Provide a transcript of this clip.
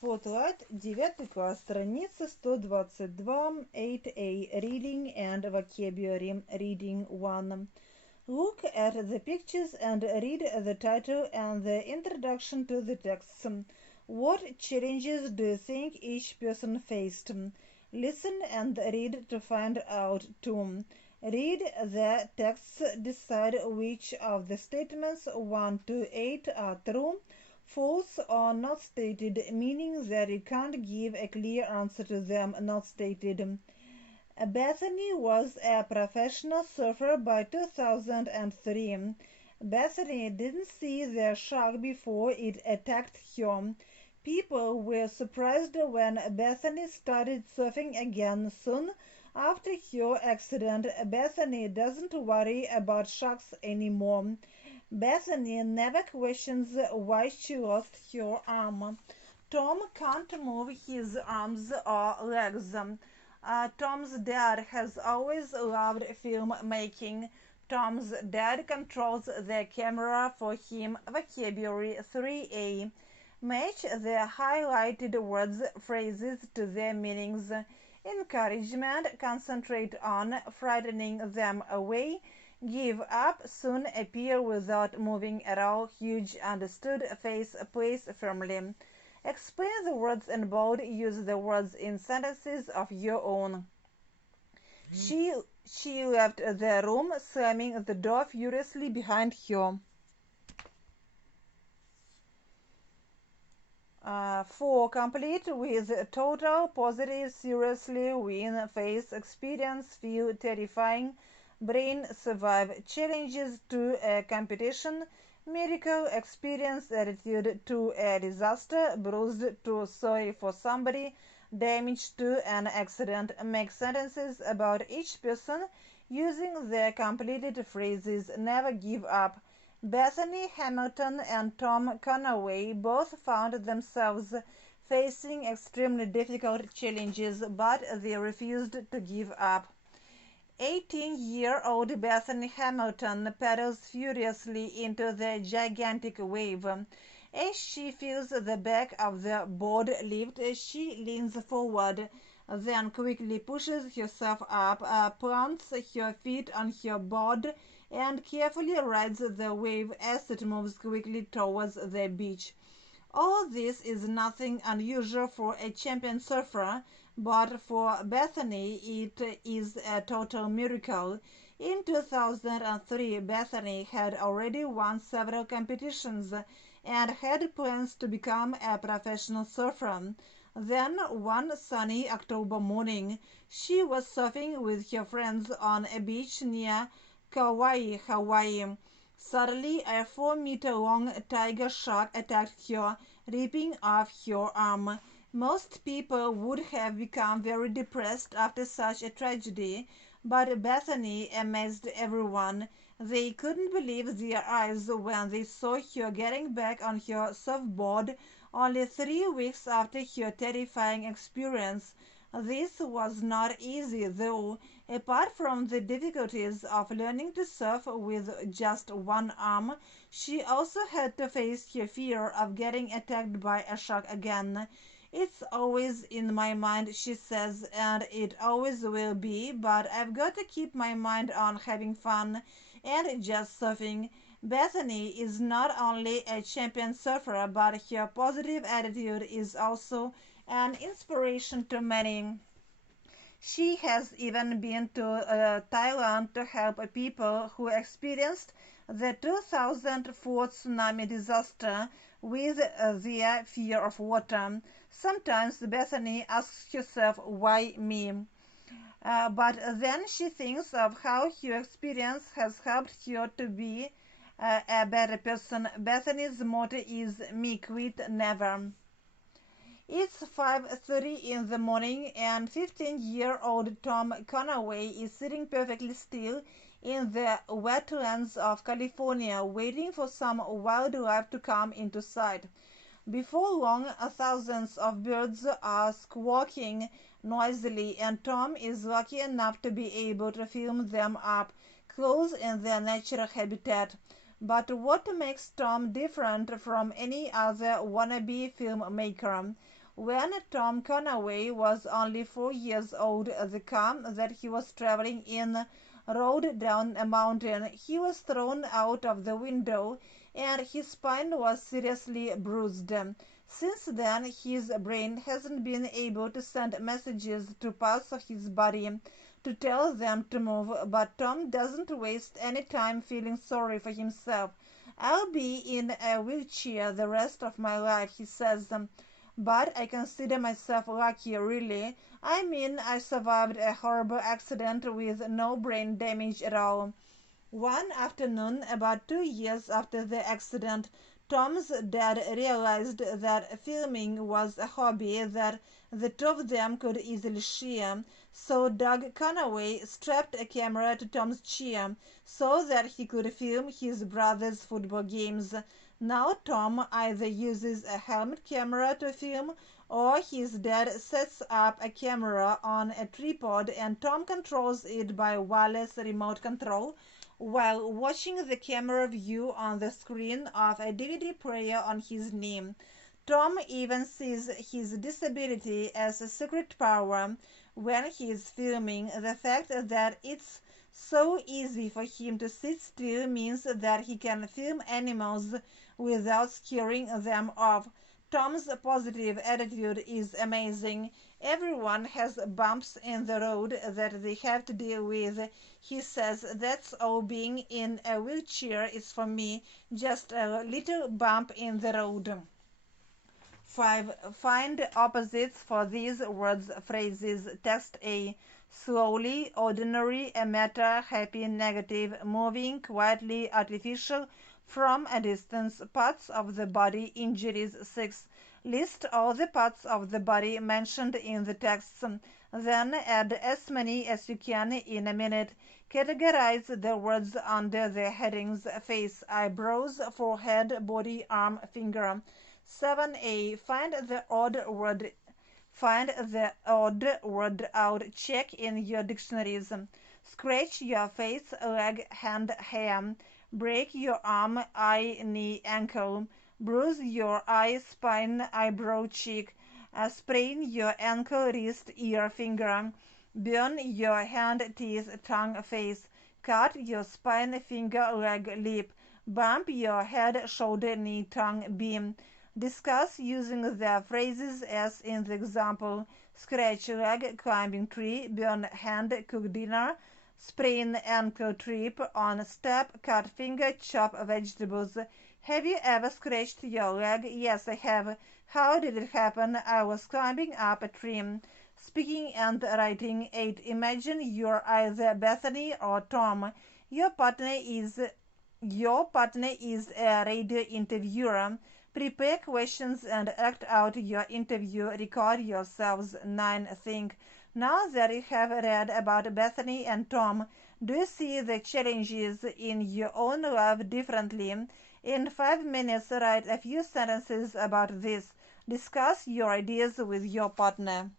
Spotlight, 9 класс, страница 122, 8A, Reading and Vocabulary, Reading 1. Look at the pictures and read the title and the introduction to the text. What challenges do you think each person faced? Listen and read to find out too. Read the texts, decide which of the statements 1 to 8 are true, false, or not stated, meaning that you can't give a clear answer to them not stated. Bethany was a professional surfer by 2003. Bethany didn't see the shark before it attacked her. People were surprised when Bethany started surfing again soon after her accident. Bethany doesn't worry about sharks anymore. Bethany never questions why she lost her arm. Tom can't move his arms or legs. Tom's dad has always loved filmmaking. Tom's dad controls the camera for him. Vocabulary 3A. Match the highlighted words, phrases to their meanings. Encouragement, concentrate on, frightening them away. Give up, soon appear without moving at all, huge, understood, face, place firmly. Explain the words in bold, use the words in sentences of your own. She left the room, slamming the door furiously behind her. 4. Complete with total, positive, seriously, win, face, experience, feel, terrifying, brain, survive, challenges to a competition, miracle, experience, attitude to a disaster, bruised to sorry for somebody, damage to an accident. Make sentences about each person using the completed phrases. Never give up. Bethany Hamilton and Tom Conaway both found themselves facing extremely difficult challenges, but they refused to give up. 18-year-old Bethany Hamilton paddles furiously into the gigantic wave. As she feels the back of the board lift, she leans forward, then quickly pushes herself up, plants her feet on her board, and carefully rides the wave as it moves quickly towards the beach. All this is nothing unusual for a champion surfer, but for Bethany it is a total miracle. In 2003, Bethany had already won several competitions and had plans to become a professional surfer. Then, one sunny October morning, she was surfing with her friends on a beach near Kauai, Hawaii. Suddenly, a 4-meter-long tiger shark attacked her, ripping off her arm. Most people would have become very depressed after such a tragedy, but Bethany amazed everyone. They couldn't believe their eyes when they saw her getting back on her surfboard only 3 weeks after her terrifying experience. This was not easy, though. Apart from the difficulties of learning to surf with just one arm, she also had to face her fear of getting attacked by a shark again. It's always in my mind, she says, and it always will be, but I've got to keep my mind on having fun and just surfing. Bethany is not only a champion surfer, but her positive attitude is also an inspiration to many. She has even been to Thailand to help people who experienced the 2004 tsunami disaster with their fear of water. Sometimes Bethany asks herself, why me? But then she thinks of how her experience has helped her to be a better person. Bethany's motto is "Me quit never." It's 5:30 in the morning, and 15-year-old Tom Conaway is sitting perfectly still in the wetlands of California, waiting for some wildlife to come into sight. Before long, thousands of birds are squawking noisily, and Tom is lucky enough to be able to film them up close in their natural habitat. But what makes Tom different from any other wannabe filmmaker? When Tom Conaway was only 4 years old, the car that he was traveling in rolled down a mountain. He was thrown out of the window and his spine was seriously bruised. Since then, his brain hasn't been able to send messages to parts of his body to tell them to move, but Tom doesn't waste any time feeling sorry for himself. "I'll be in a wheelchair the rest of my life," he says, "but I consider myself lucky, really. I mean, I survived a horrible accident with no brain damage at all." One afternoon, about 2 years after the accident, Tom's dad realized that filming was a hobby that the two of them could easily share. So Doug Conaway strapped a camera to Tom's chair so that he could film his brother's football games. Now Tom either uses a helmet camera to film or his dad sets up a camera on a tripod and Tom controls it by wireless remote control while watching the camera view on the screen of a DVD player on his knee. Tom even sees his disability as a secret power when he is filming. The fact that it's so easy for him to sit still means that he can film animals without scaring them off. Tom's positive attitude is amazing. Everyone has bumps in the road that they have to deal with. He says, "That's all being in a wheelchair is for me, just a little bump in the road." 5. Find opposites for these words phrases. Text A. Slowly, ordinary, a matter, happy, negative, moving, quietly, artificial, from a distance, parts of the body, injuries. 6. List all the parts of the body mentioned in the text. Then add as many as you can in a minute. Categorize the words under the headings: face, eyebrows, forehead, body, arm, finger. 7a. Find the odd word out. Check in your dictionaries. Scratch your face, leg, hand, hair. Break your arm, eye, knee, ankle. Bruise your eye, spine, eyebrow, cheek. Sprain your ankle, wrist, ear, finger. Burn your hand, teeth, tongue, face. Cut your spine, finger, leg, lip. Bump your head, shoulder, knee, tongue, beam. Discuss using the phrases as in the example: scratch leg, climbing tree, burn hand, cook dinner, sprain ankle, trip on step, cut finger, chop vegetables. Have you ever scratched your leg? Yes, I have. How did it happen? I was climbing up a tree. Speaking and writing. 8. Imagine you're either Bethany or Tom. Your partner is a radio interviewer. Prepare questions and act out your interview. Record yourselves. 9. Think. Now that you have read about Bethany and Tom, do you see the challenges in your own life differently? In 5 minutes, write a few sentences about this. Discuss your ideas with your partner.